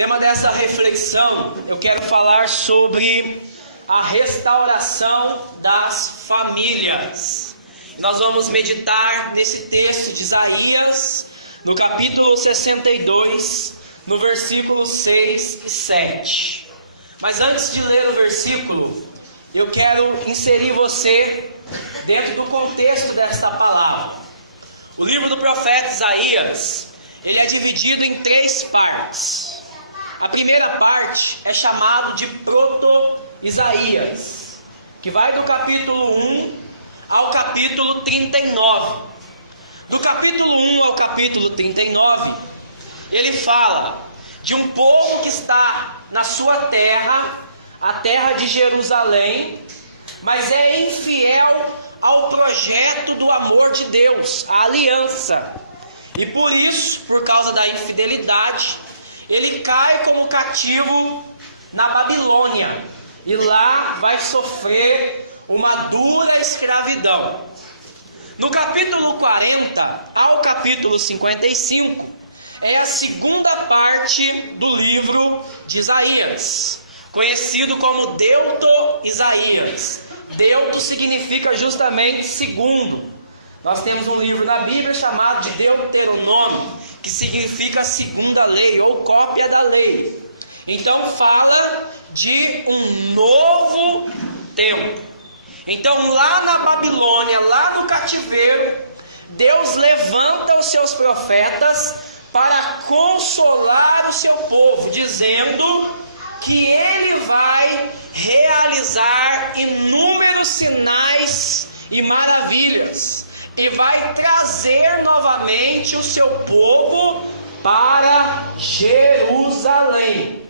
tema dessa reflexão, eu quero falar sobre a restauração das famílias. Nós vamos meditar nesse texto de Isaías, no capítulo 62, no versículo 6 e 7. Mas antes de ler o versículo, eu quero inserir você dentro do contexto desta palavra. O livro do profeta Isaías, ele é dividido em 3 partes. A primeira parte é chamado de Proto-Isaías, que vai do capítulo 1 ao capítulo 39. Do capítulo 1 ao capítulo 39, ele fala de um povo que está na sua terra, a terra de Jerusalém, mas é infiel ao projeto do amor de Deus, a aliança. E por isso, por causa da infidelidade, ele cai como cativo na Babilônia. E lá vai sofrer uma dura escravidão. No capítulo 40 ao capítulo 55, é a segunda parte do livro de Isaías, conhecido como Deuto-Isaías. Deuto significa justamente segundo. Nós temos um livro na Bíblia chamado de Deuteronômio, que significa segunda lei ou cópia da lei. Então fala de um novo tempo. Então lá na Babilônia, lá no cativeiro, Deus levanta os seus profetas para consolar o seu povo, dizendo que ele vai realizar inúmeros sinais e maravilhas e vai trazer novamente o seu povo para Jerusalém.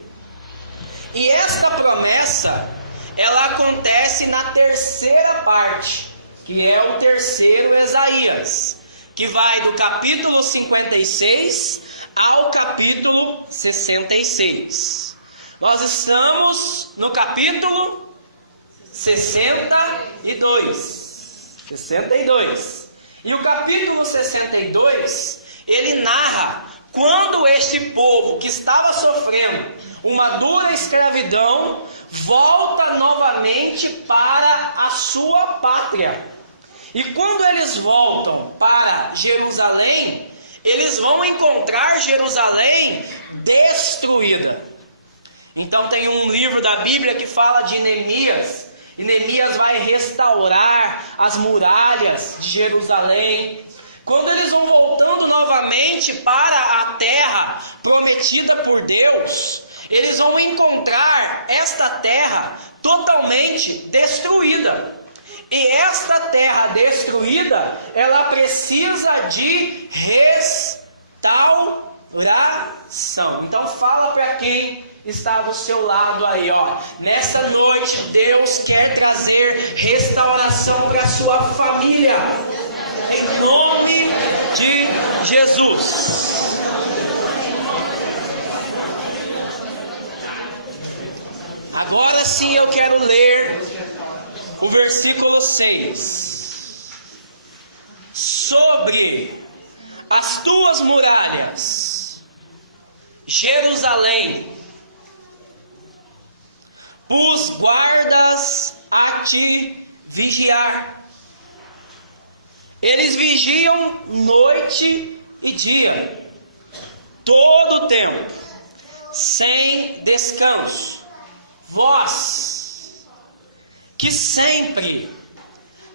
E esta promessa, ela acontece na terceira parte, que é o terceiro Isaías, que vai do capítulo 56 ao capítulo 66. Nós estamos no capítulo 62. E o capítulo 62, ele narra quando este povo que estava sofrendo uma dura escravidão volta novamente para a sua pátria. E quando eles voltam para Jerusalém, eles vão encontrar Jerusalém destruída. Então tem um livro da Bíblia que fala de Neemias, e Neemias vai restaurar as muralhas de Jerusalém. Quando eles vão voltando novamente para a terra prometida por Deus, eles vão encontrar esta terra totalmente destruída. E esta terra destruída, ela precisa de restauração. Então fala para quem está do seu lado aí, ó. Nesta noite Deus quer trazer restauração para a sua família, em nome de Jesus. Agora sim eu quero ler o versículo 6. Sobre as tuas muralhas, Jerusalém, pus guardas a te vigiar. Eles vigiam noite e dia, todo o tempo, sem descanso. Vós, que sempre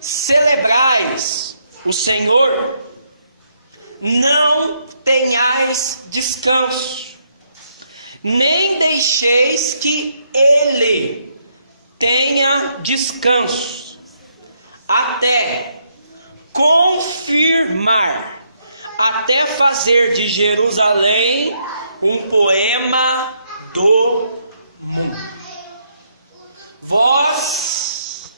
celebrais o Senhor, não tenhais descanso, nem deixeis que Ele tenha descanso, até confirmar, até fazer de Jerusalém um poema do mundo. Vós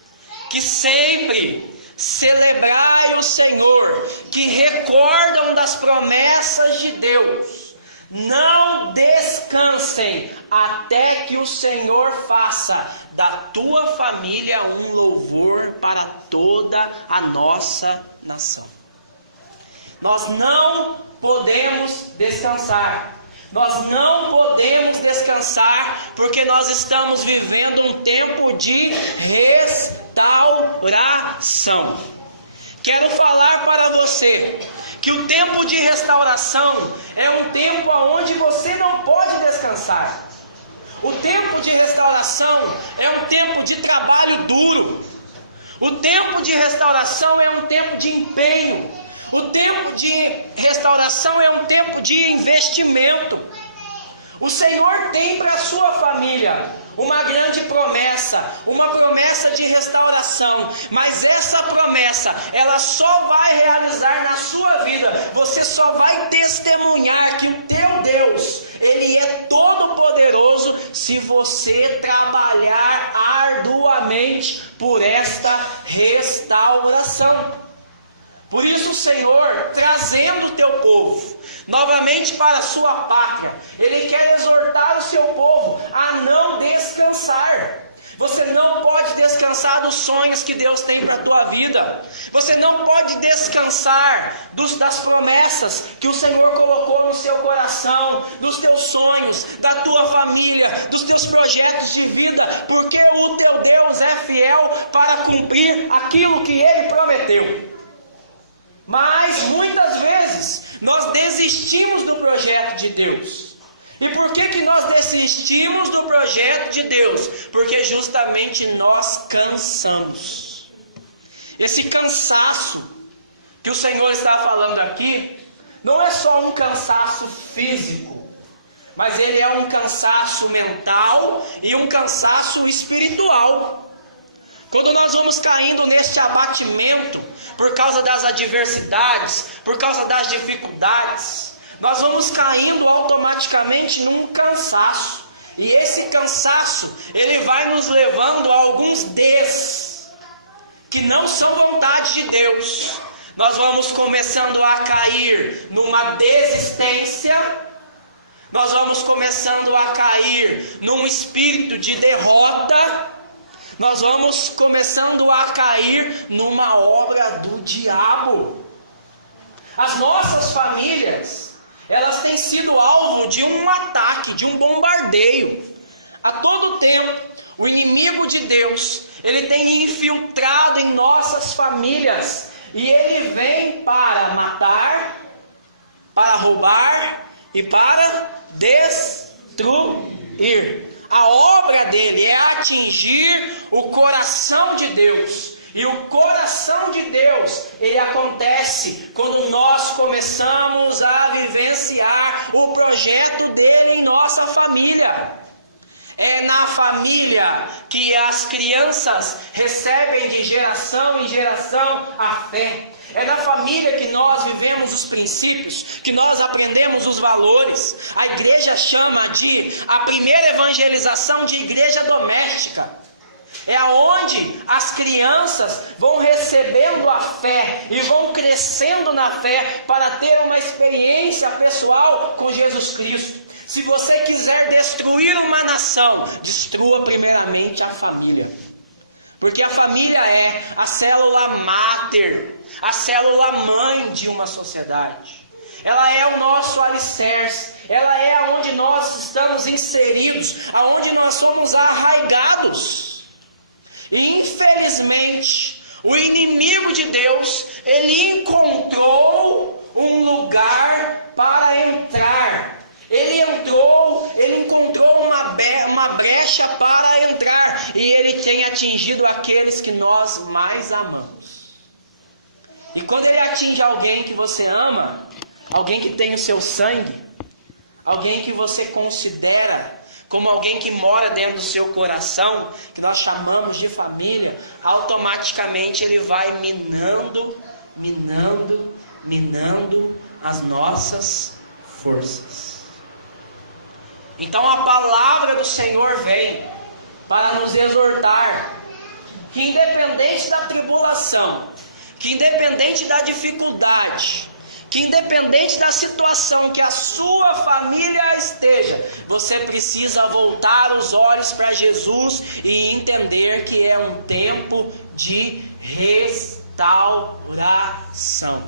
que sempre celebrai o Senhor, que recordam das promessas de Deus, não descansem até que o Senhor faça da tua família um louvor para toda a nossa nação. Nós não podemos descansar, Nós não podemos descansar, porque nós estamos vivendo um tempo de restauração. Quero falar para você que o tempo de restauração é um tempo onde você não pode descansar. O tempo de restauração é um tempo de trabalho duro. O tempo de restauração é um tempo de empenho. O tempo de restauração é um tempo de investimento. O Senhor tem para a sua família uma grande promessa, uma promessa de restauração, mas essa promessa, ela só vai realizar na sua vida, você só vai testemunhar que o teu Deus, Ele é todo poderoso, se você trabalhar arduamente por esta restauração. Por isso o Senhor, trazendo o teu povo novamente para a sua pátria, Ele quer exortar o seu povo a não descansar. Você não pode descansar dos sonhos que Deus tem para a tua vida. Você não pode descansar das promessas que o Senhor colocou no seu coração, dos teus sonhos, da tua família, dos teus projetos de vida, porque o teu Deus é fiel para cumprir aquilo que Ele prometeu. Mas muitas vezes nós desistimos do projeto de Deus. E por que nós desistimos do projeto de Deus? Porque justamente nós cansamos. Esse cansaço que o Senhor está falando aqui, não é só um cansaço físico, mas ele é um cansaço mental e um cansaço espiritual. Quando nós vamos caindo neste abatimento, por causa das adversidades, por causa das dificuldades, nós vamos caindo automaticamente num cansaço. E esse cansaço, ele vai nos levando a alguns que não são vontade de Deus. Nós vamos começando a cair numa desistência, nós vamos começando a cair num espírito de derrota, nós vamos começando a cair numa obra do diabo. As nossas famílias, elas têm sido alvo de um ataque, de um bombardeio. A todo tempo, o inimigo de Deus, ele tem infiltrado em nossas famílias. E ele vem para matar, para roubar e para destruir. A obra dele é atingir o coração de Deus. E o coração de Deus, ele acontece quando nós começamos a vivenciar o projeto dele em nossa família. É na família que as crianças recebem de geração em geração a fé. É na família que nós vivemos os princípios, que nós aprendemos os valores. A igreja chama a primeira evangelização de igreja doméstica. É aonde as crianças vão recebendo a fé e vão crescendo na fé para ter uma experiência pessoal com Jesus Cristo. Se você quiser destruir uma nação, destrua primeiramente a família. Porque a família é a célula máter, a célula mãe de uma sociedade. Ela é o nosso alicerce, ela é onde nós estamos inseridos, aonde nós somos arraigados. E infelizmente, o inimigo de Deus, ele encontrou um lugar para entrar. Ele encontrou uma brecha para entrar, e ele tem atingido aqueles que nós mais amamos. E quando ele atinge alguém que você ama, alguém que tem o seu sangue, alguém que você considera como alguém que mora dentro do seu coração, que nós chamamos de família, automaticamente ele vai minando as nossas forças. Então a palavra do Senhor vem para nos exortar que independente da tribulação, que independente da dificuldade, que independente da situação que a sua família esteja, você precisa voltar os olhos para Jesus e entender que é um tempo de restauração.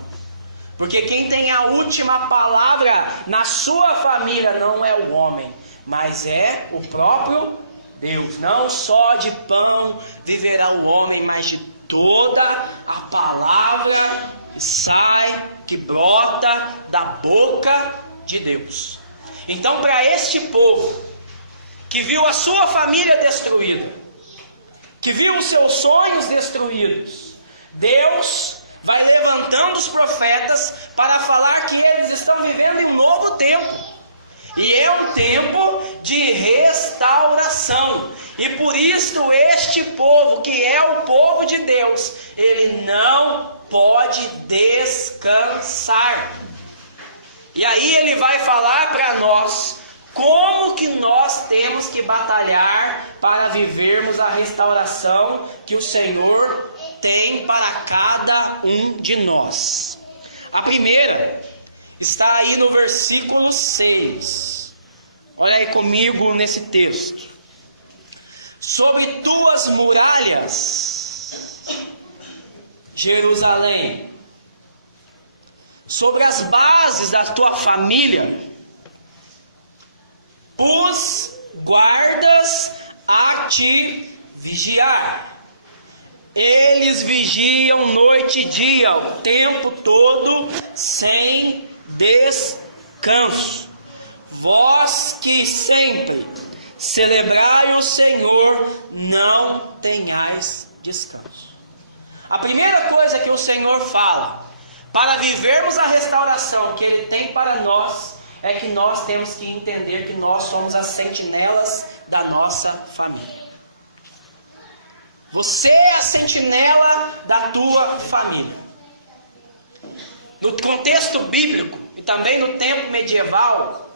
Porque quem tem a última palavra na sua família não é o homem, mas é o próprio Deus. Não só de pão viverá o homem, mas de toda a palavra que sai, que brota da boca de Deus. Então, para este povo que viu a sua família destruída, que viu os seus sonhos destruídos, Deus vai levantando os profetas para falar que eles estão vivendo em um novo tempo. E é um tempo de restauração. E por isso este povo, que é o povo de Deus, ele não pode descansar. E aí ele vai falar para nós como que nós temos que batalhar para vivermos a restauração que o Senhor tem para cada um de nós. A primeira está aí no versículo 6. Olha aí comigo nesse texto. Sobre tuas muralhas, Jerusalém, sobre as bases da tua família, pus guardas a te vigiar. Eles vigiam noite e dia, o tempo todo, sem descanso. Vós que sempre celebrai o Senhor, não tenhais descanso. A primeira coisa que o Senhor fala, para vivermos a restauração que Ele tem para nós, é que nós temos que entender que nós somos as sentinelas da nossa família. Você é a sentinela da tua família. No contexto bíblico e também no tempo medieval,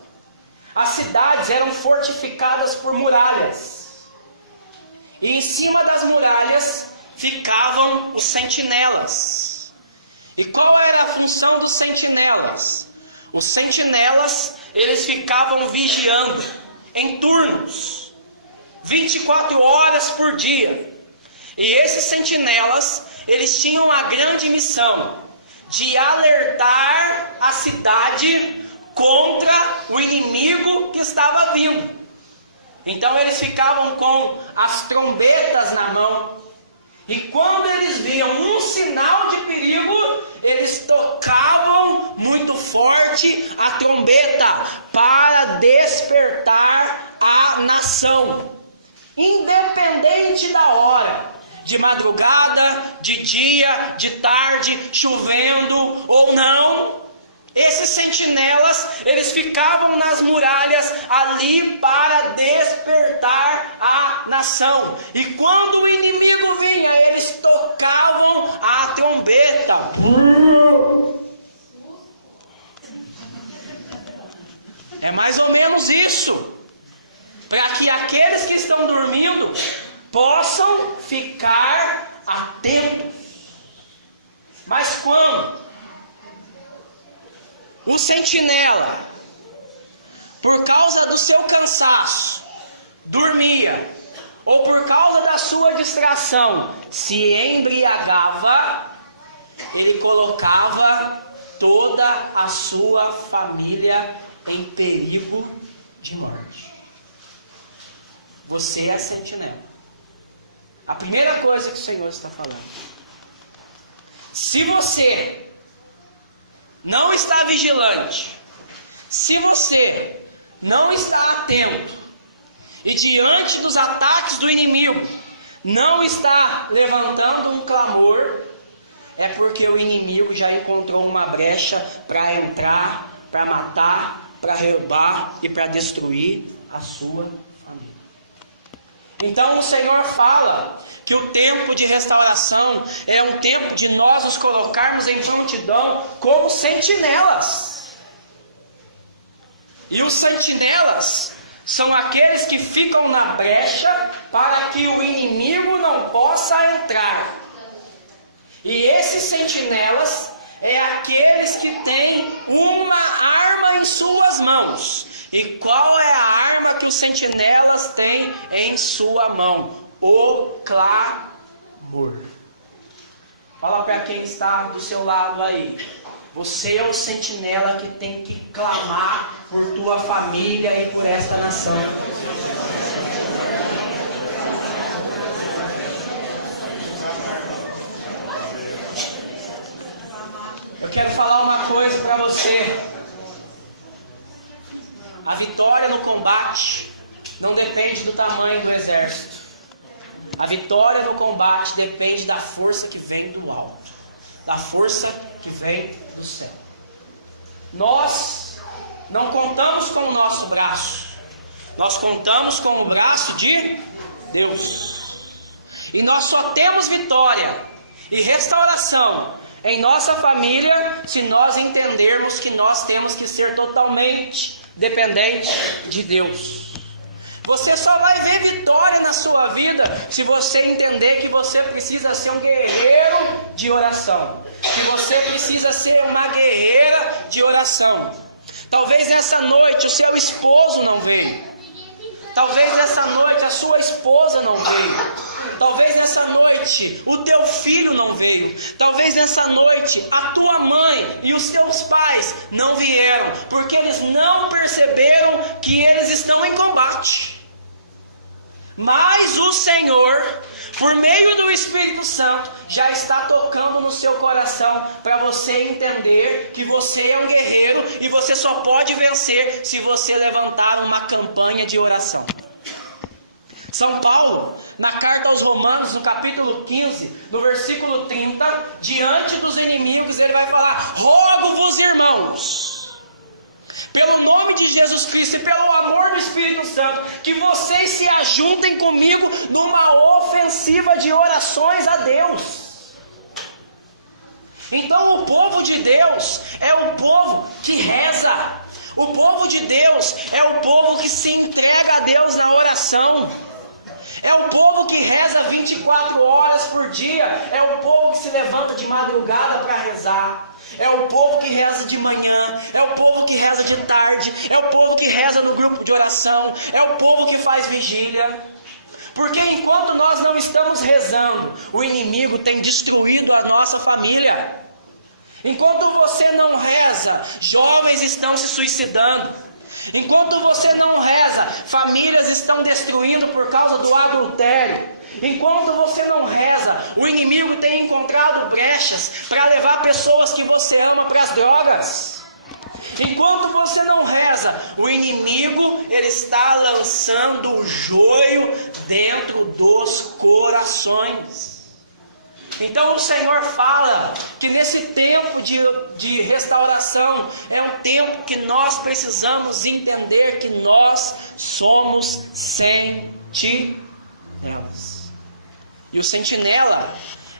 as cidades eram fortificadas por muralhas. E em cima das muralhas ficavam os sentinelas. E qual era a função dos sentinelas? Os sentinelas, eles ficavam vigiando em turnos, 24 horas por dia. E esses sentinelas, eles tinham a grande missão de alertar a cidade contra o inimigo que estava vindo. Então eles ficavam com as trombetas na mão. E quando eles viam um sinal de perigo, eles tocavam muito forte a trombeta para despertar a nação. Independente da hora, de madrugada, de dia, de tarde, chovendo ou não, esses sentinelas, eles ficavam nas muralhas ali para despertar a nação. E quando o inimigo vinha, eles tocavam a trombeta. É mais ou menos isso. Para que aqueles que estão dormindo possam ficar atentos. Mas quando o sentinela, por causa do seu cansaço, dormia, ou por causa da sua distração, se embriagava, ele colocava toda a sua família em perigo de morte. Você é sentinela. A primeira coisa que o Senhor está falando: se você não está vigilante, se você não está atento, e diante dos ataques do inimigo, não está levantando um clamor, é porque o inimigo já encontrou uma brecha para entrar, para matar, para roubar e para destruir a sua família. Então o Senhor fala que o tempo de restauração é um tempo de nós nos colocarmos em prontidão como sentinelas. E os sentinelas são aqueles que ficam na brecha para que o inimigo não possa entrar. E esses sentinelas é aqueles que têm uma arma em suas mãos. E qual é a arma que os sentinelas têm em sua mão? O clamor. Fala para quem está do seu lado aí. Você é o sentinela que tem que clamar por tua família e por esta nação. Eu quero falar uma coisa para você. A vitória no combate não depende do tamanho do exército. A vitória no combate depende da força que vem do alto, da força que vem do céu. Nós não contamos com o nosso braço, nós contamos com o braço de Deus. E nós só temos vitória e restauração em nossa família se nós entendermos que nós temos que ser totalmente dependentes de Deus. Você só vai ver vitória na sua vida se você entender que você precisa ser um guerreiro de oração, que você precisa ser uma guerreira de oração. Talvez nessa noite o seu esposo não veio. Talvez nessa noite a sua esposa não veio. Talvez nessa noite o teu filho não veio. Talvez nessa noite a tua mãe e os teus pais não vieram, porque eles não perceberam que eles estão em combate. Mas o Senhor, por meio do Espírito Santo, já está tocando no seu coração para você entender que você é um guerreiro e você só pode vencer se você levantar uma campanha de oração. São Paulo, na carta aos Romanos, no capítulo 15, no versículo 30, diante dos inimigos, ele vai falar: rogo-vos, irmãos, pelo nome de Jesus Cristo e pelo amor do Espírito Santo, que vocês se ajuntem comigo numa ofensiva de orações a Deus. Então o povo de Deus é o povo que reza. O povo de Deus é o povo que se entrega a Deus na oração. É o povo que reza 24 horas por dia. É o povo que se levanta de madrugada para rezar. É o povo que reza de manhã. É o povo que reza de tarde. É o povo que reza no grupo de oração. É o povo que faz vigília. Porque enquanto nós não estamos rezando, o inimigo tem destruído a nossa família. Enquanto você não reza, jovens estão se suicidando. Enquanto você não reza, famílias estão destruindo por causa do adultério. Enquanto você não reza, o inimigo tem encontrado brechas para levar pessoas que você ama para as drogas. Enquanto você não reza, o inimigo ele está lançando o joio dentro dos corações. Então o Senhor fala que nesse tempo de restauração é um tempo que nós precisamos entender que nós somos sentinelas. E o sentinela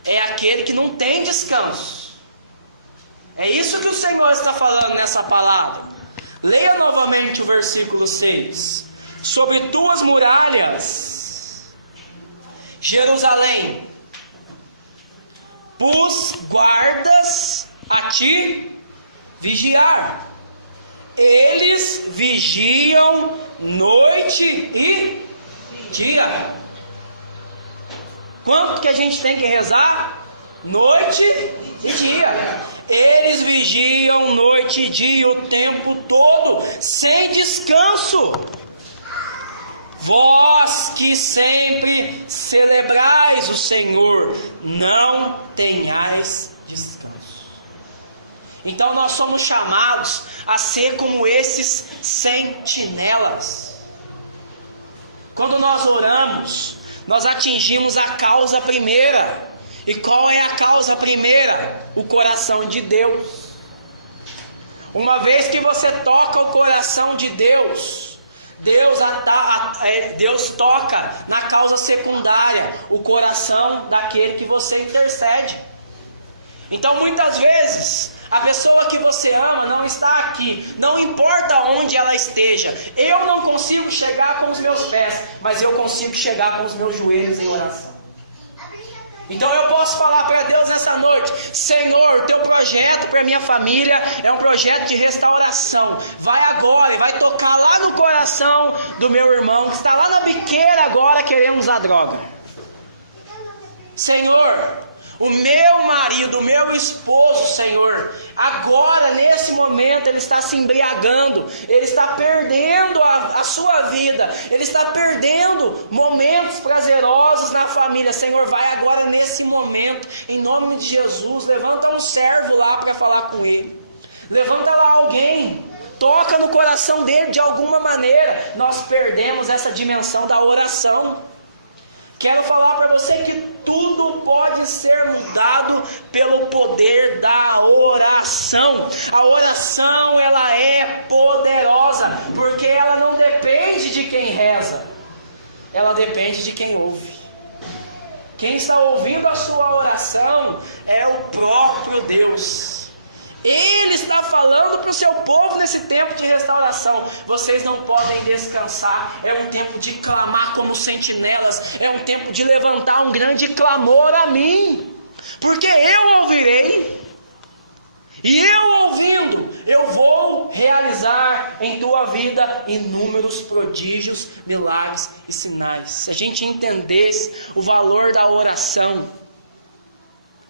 é aquele que não tem descanso. É isso que o Senhor está falando nessa palavra. Leia novamente o versículo 6. Sobre tuas muralhas, Jerusalém, pus guardas a te vigiar. Eles vigiam noite e dia. Quanto que a gente tem que rezar? Noite e dia. Eles vigiam noite e dia o tempo todo, sem descanso. Vós que sempre celebrais o Senhor, não tenhais descanso. Então nós somos chamados a ser como esses sentinelas. Quando nós oramos, nós atingimos a causa primeira. E qual é a causa primeira? O coração de Deus. Uma vez que você toca o coração de Deus, Deus toca na causa secundária, o coração daquele que você intercede. Então muitas vezes a pessoa que você ama não está aqui, não importa onde ela esteja. Eu não consigo chegar com os meus pés, mas eu consigo chegar com os meus joelhos em oração. Então eu posso falar para Deus essa noite: Senhor, o teu projeto para minha família é um projeto de restauração. Vai agora e vai tocar lá no coração do meu irmão que está lá na biqueira agora querendo usar droga. Senhor, O meu marido, o meu esposo, Senhor, agora nesse momento ele está se embriagando, ele está perdendo a sua vida, ele está perdendo momentos prazerosos na família. Senhor, vai agora nesse momento, em nome de Jesus, levanta um servo lá para falar com ele, levanta lá alguém, toca no coração dele de alguma maneira. Nós perdemos essa dimensão da oração. Quero falar para você que tudo pode ser mudado pelo poder da oração. A oração, ela é poderosa, porque ela não depende de quem reza, ela depende de quem ouve. Quem está ouvindo a sua oração é o próprio Deus. Ele está falando para o seu povo nesse tempo de restauração: vocês não podem descansar. É um tempo de clamar como sentinelas, é um tempo de levantar um grande clamor a mim, porque eu ouvirei, e eu ouvindo, eu vou realizar em tua vida inúmeros prodígios, milagres e sinais. Se a gente entendesse o valor da oração,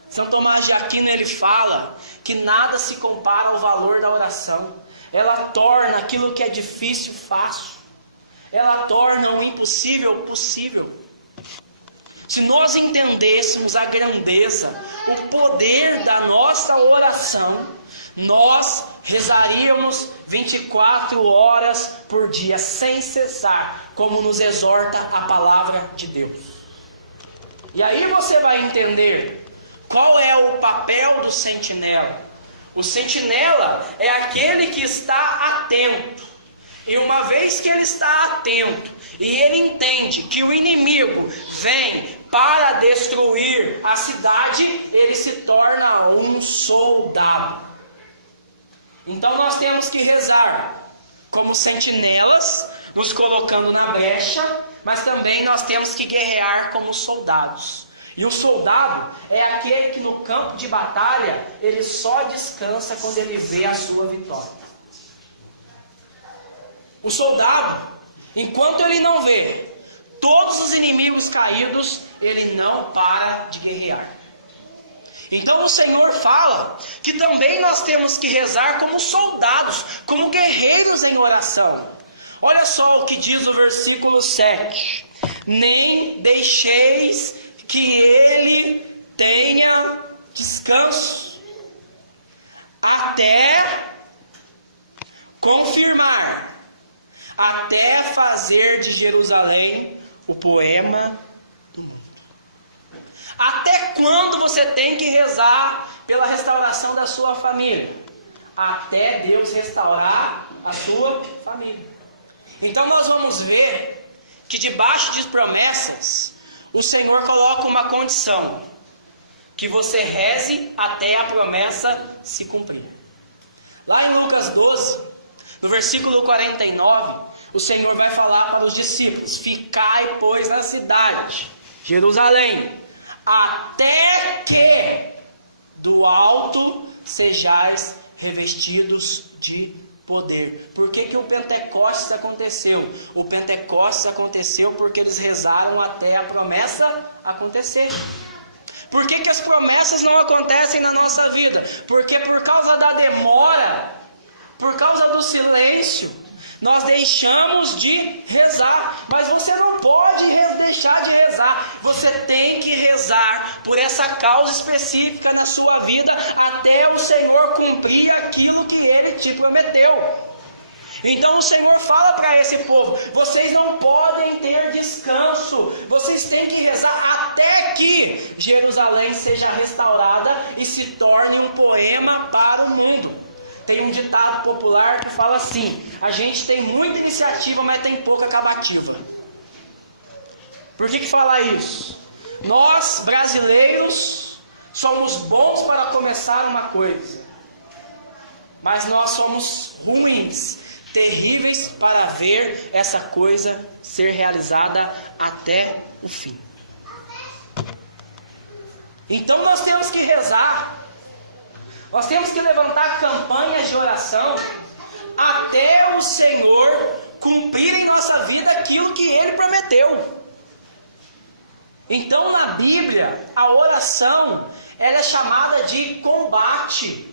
São Tomás de Aquino, ele fala que nada se compara ao valor da oração. Ela torna aquilo que é difícil fácil, ela torna o impossível possível. Se nós entendêssemos a grandeza, o poder da nossa oração, nós rezaríamos 24 horas por dia, sem cessar, como nos exorta a palavra de Deus. E aí você vai entender qual é o papel do sentinela. O sentinela é aquele que está atento. E uma vez que ele está atento e ele entende que o inimigo vem para destruir a cidade, ele se torna um soldado. Então nós temos que rezar como sentinelas, nos colocando na brecha, mas também nós temos que guerrear como soldados. E o soldado é aquele que no campo de batalha, ele só descansa quando ele vê a sua vitória. O soldado, enquanto ele não vê todos os inimigos caídos, ele não para de guerrear. Então o Senhor fala que também nós temos que rezar como soldados, como guerreiros em oração. Olha só o que diz o versículo 7. Nem deixeis que ele tenha descanso, até confirmar, até fazer de Jerusalém o poema do mundo. Até quando você tem que rezar pela restauração da sua família? Até Deus restaurar a sua família. Então nós vamos ver que debaixo de promessas, o Senhor coloca uma condição: que você reze até a promessa se cumprir. Lá em Lucas 12, no versículo 49, o Senhor vai falar para os discípulos: ficai, pois, na cidade, Jerusalém, até que do alto sejais revestidos de poder. Por que o Pentecostes aconteceu? O Pentecostes aconteceu porque eles rezaram até a promessa acontecer. Por que as promessas não acontecem na nossa vida? Porque por causa da demora, por causa do silêncio, nós deixamos de rezar. Mas você não pode deixar de rezar. Você tem que rezar por essa causa específica na sua vida, até o Senhor cumprir aquilo que Ele te prometeu. Então o Senhor fala para esse povo: vocês não podem ter descanso, vocês têm que rezar até que Jerusalém seja restaurada e se torne um poema para o mundo. Tem um ditado popular que fala assim: a gente tem muita iniciativa, mas tem pouca acabativa. Por que fala isso? Nós, brasileiros, somos bons para começar uma coisa, mas nós somos ruins, terríveis para ver essa coisa ser realizada até o fim. Então nós temos que rezar. Nós temos que levantar campanhas de oração até o Senhor cumprir em nossa vida aquilo que Ele prometeu. Então na Bíblia, a oração, ela é chamada de combate.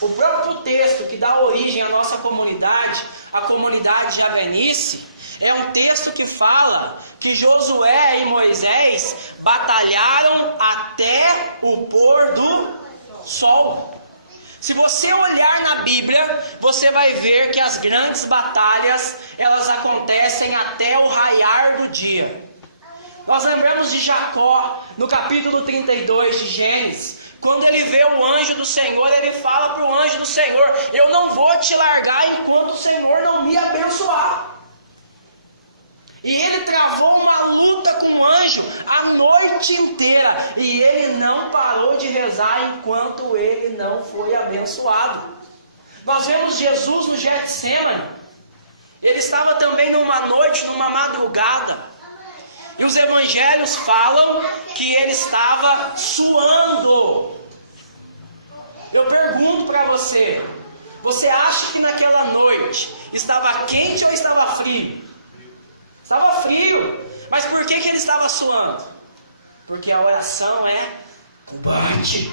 O próprio texto que dá origem à nossa comunidade, a comunidade javenice, é um texto que fala que Josué e Moisés batalharam até o pôr do sol. Se você olhar na Bíblia, você vai ver que as grandes batalhas, elas acontecem até o raiar do dia. Nós lembramos de Jacó, no capítulo 32 de Gênesis. Quando ele vê o anjo do Senhor, ele fala para o anjo do Senhor: eu não vou te largar enquanto o Senhor não me abençoar. E ele travou uma luta com o anjo a noite inteira. E ele não parou de rezar enquanto ele não foi abençoado. Nós vemos Jesus no Getsemane. Ele estava também numa noite, numa madrugada. E os evangelhos falam que ele estava suando. Eu pergunto para você: você acha que naquela noite estava quente ou estava frio? Estava frio. Mas por que ele estava suando? Porque a oração é combate.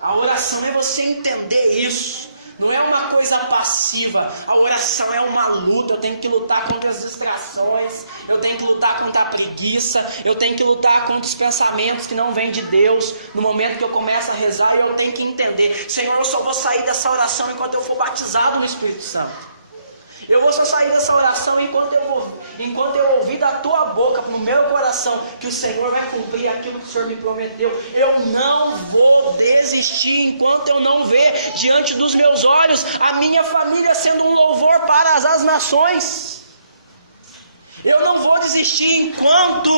A oração é você entender isso. Não é uma coisa passiva. A oração é uma luta. Eu tenho que lutar contra as distrações. Eu tenho que lutar contra a preguiça. Eu tenho que lutar contra os pensamentos que não vêm de Deus. No momento que eu começo a rezar, eu tenho que entender: Senhor, eu só vou sair dessa oração enquanto eu for batizado no Espírito Santo. Eu vou só sair dessa oração enquanto eu ouvir da tua boca, no meu coração, que o Senhor vai cumprir aquilo que o Senhor me prometeu. Eu não vou desistir enquanto eu não ver diante dos meus olhos a minha família sendo um louvor para as nações. Eu não vou desistir enquanto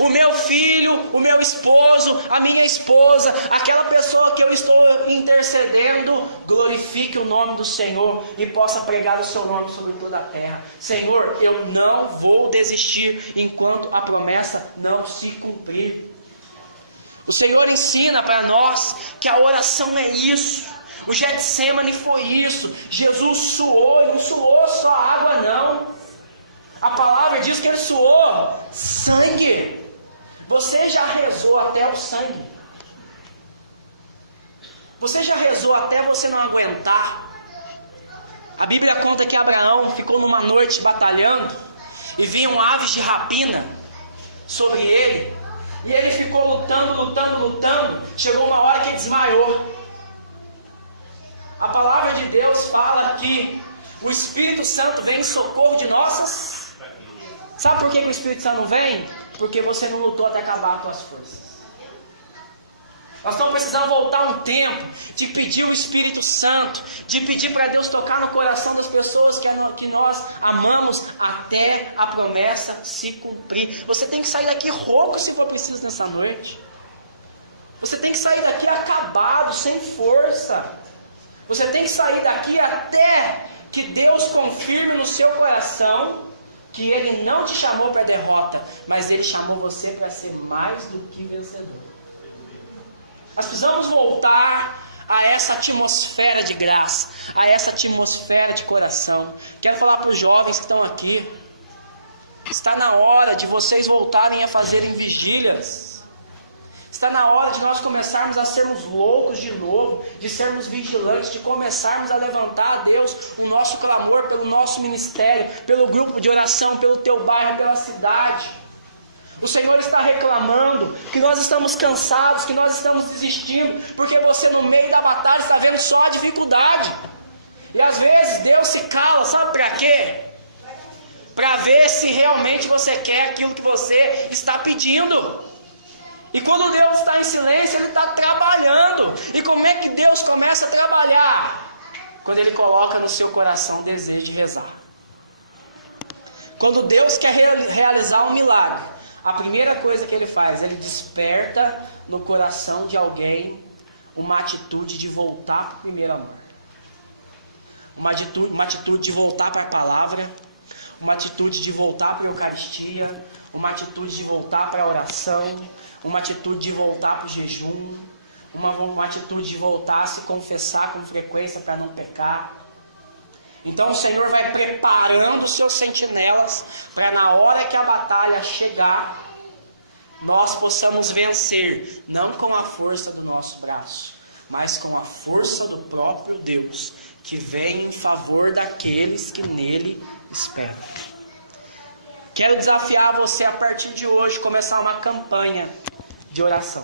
o meu filho, o meu esposo, a minha esposa, aquela pessoa que eu estou intercedendo, glorifique o nome do Senhor e possa pregar o seu nome sobre toda a terra. Senhor, eu não vou desistir enquanto a promessa não se cumprir. O Senhor ensina para nós que a oração é isso. O Getsemane foi isso. Jesus suou, não suou só água não. A palavra diz que ele suou sangue. Você já rezou até o sangue? Você já rezou até você não aguentar? A Bíblia conta que Abraão ficou numa noite batalhando e vinham aves de rapina sobre ele. E ele ficou lutando. Chegou uma hora que ele desmaiou. A palavra de Deus fala que o Espírito Santo vem em socorro de nossas... Sabe por que o Espírito Santo não vem? Porque você não lutou até acabar as suas forças. Nós estamos precisando voltar um tempo de pedir o Espírito Santo, de pedir para Deus tocar no coração das pessoas que nós amamos até a promessa se cumprir. Você tem que sair daqui rouco se for preciso nessa noite. Você tem que sair daqui acabado, sem força. Você tem que sair daqui até que Deus confirme no seu coração que Ele não te chamou para derrota, mas Ele chamou você para ser mais do que vencedor. Nós precisamos voltar a essa atmosfera de graça, a essa atmosfera de coração. Quero falar para os jovens que estão aqui: está na hora de vocês voltarem a fazerem vigílias. Está na hora de nós começarmos a sermos loucos de novo, de sermos vigilantes, de começarmos a levantar a Deus o nosso clamor pelo nosso ministério, pelo grupo de oração, pelo teu bairro, pela cidade. O Senhor está reclamando que nós estamos cansados, que nós estamos desistindo, porque você no meio da batalha está vendo só a dificuldade. E às vezes Deus se cala, sabe para quê? Para ver se realmente você quer aquilo que você está pedindo. E quando Deus está em silêncio, Ele está trabalhando. E como é que Deus começa a trabalhar? Quando Ele coloca no seu coração o desejo de rezar. Quando Deus quer realizar um milagre, a primeira coisa que Ele faz, Ele desperta no coração de alguém uma atitude de voltar para o primeiro amor. Uma atitude de voltar para a palavra, uma atitude de voltar para a Eucaristia, uma atitude de voltar para a oração, uma atitude de voltar para o jejum, uma atitude de voltar a se confessar com frequência para não pecar. Então o Senhor vai preparando os seus sentinelas para na hora que a batalha chegar, nós possamos vencer, não com a força do nosso braço, mas com a força do próprio Deus, que vem em favor daqueles que nele esperam. Quero desafiar você a partir de hoje começar uma campanha de oração.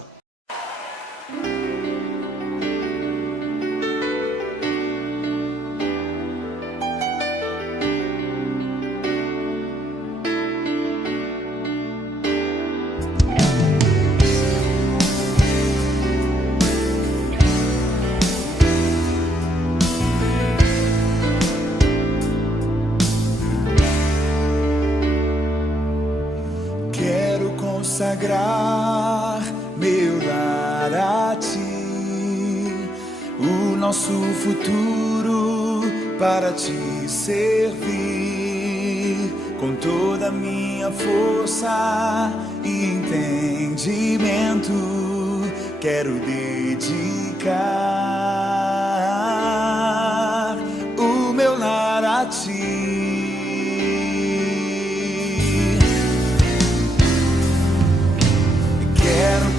Consagrar meu lar a ti, o nosso futuro para te servir, com toda a minha força e entendimento, quero dedicar o meu lar a ti.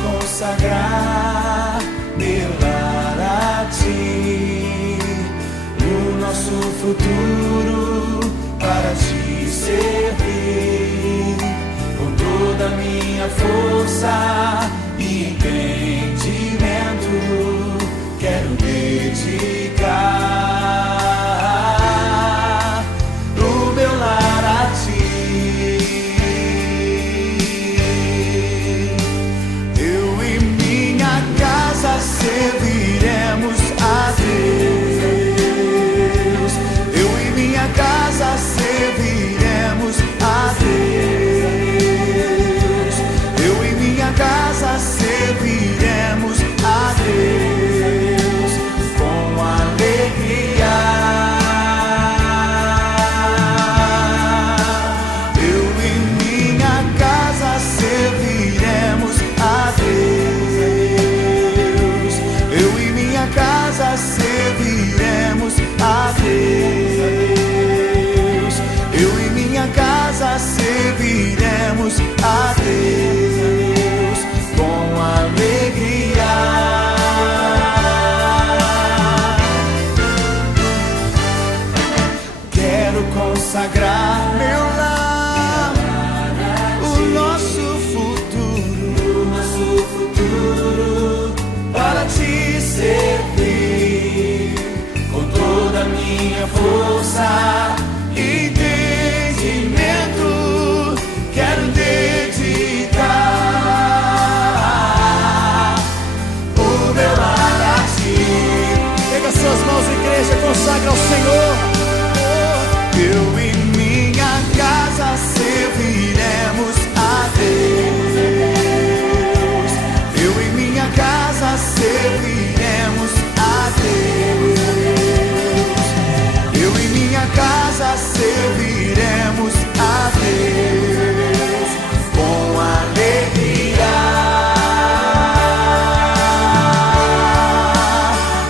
Consagrar meu lar a ti, o nosso futuro para te servir, com toda a minha força e entendimento, quero dedicar o meu lar a ti. Serviremos a Deus. Eu e minha casa serviremos a Deus. Eu e minha casa serviremos a Deus com alegria. Eu e minha casa serviremos a Deus. Serviremos a Deus. Eu e minha casa serviremos a Deus com alegria. Quero consagrar meu lar, o nosso futuro para te servir, com toda a minha força e entendimento, quero dedicar o meu lar a ti. Pega suas mãos, igreja, consagra ao Senhor. Eu e minha casa serviremos a Deus. Eu e minha casa serviremos a Deus. Eu e minha casa serviremos a Deus com alegria.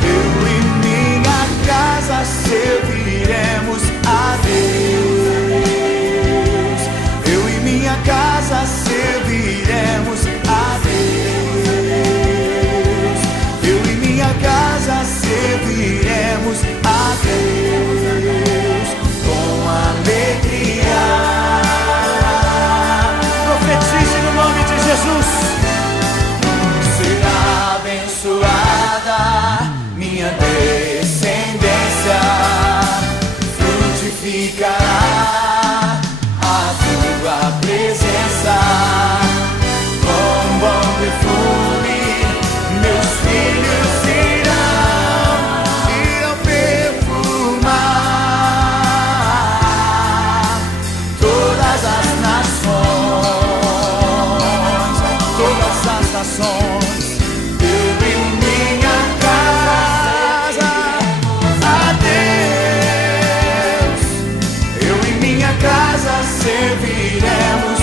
Eu e minha casa serviremos a Deus. Eu e minha casa serviremos a Deus. Eu e minha casa serviremos a Deus com alegria. Profetize no nome de Jesus. Será abençoada minha descendência, frutificará a tua presença. Com bom perfume meus filhos irão perfumar todas as nações, todas as nações. Eu e minha casa a Deus. Eu e minha casa serviremos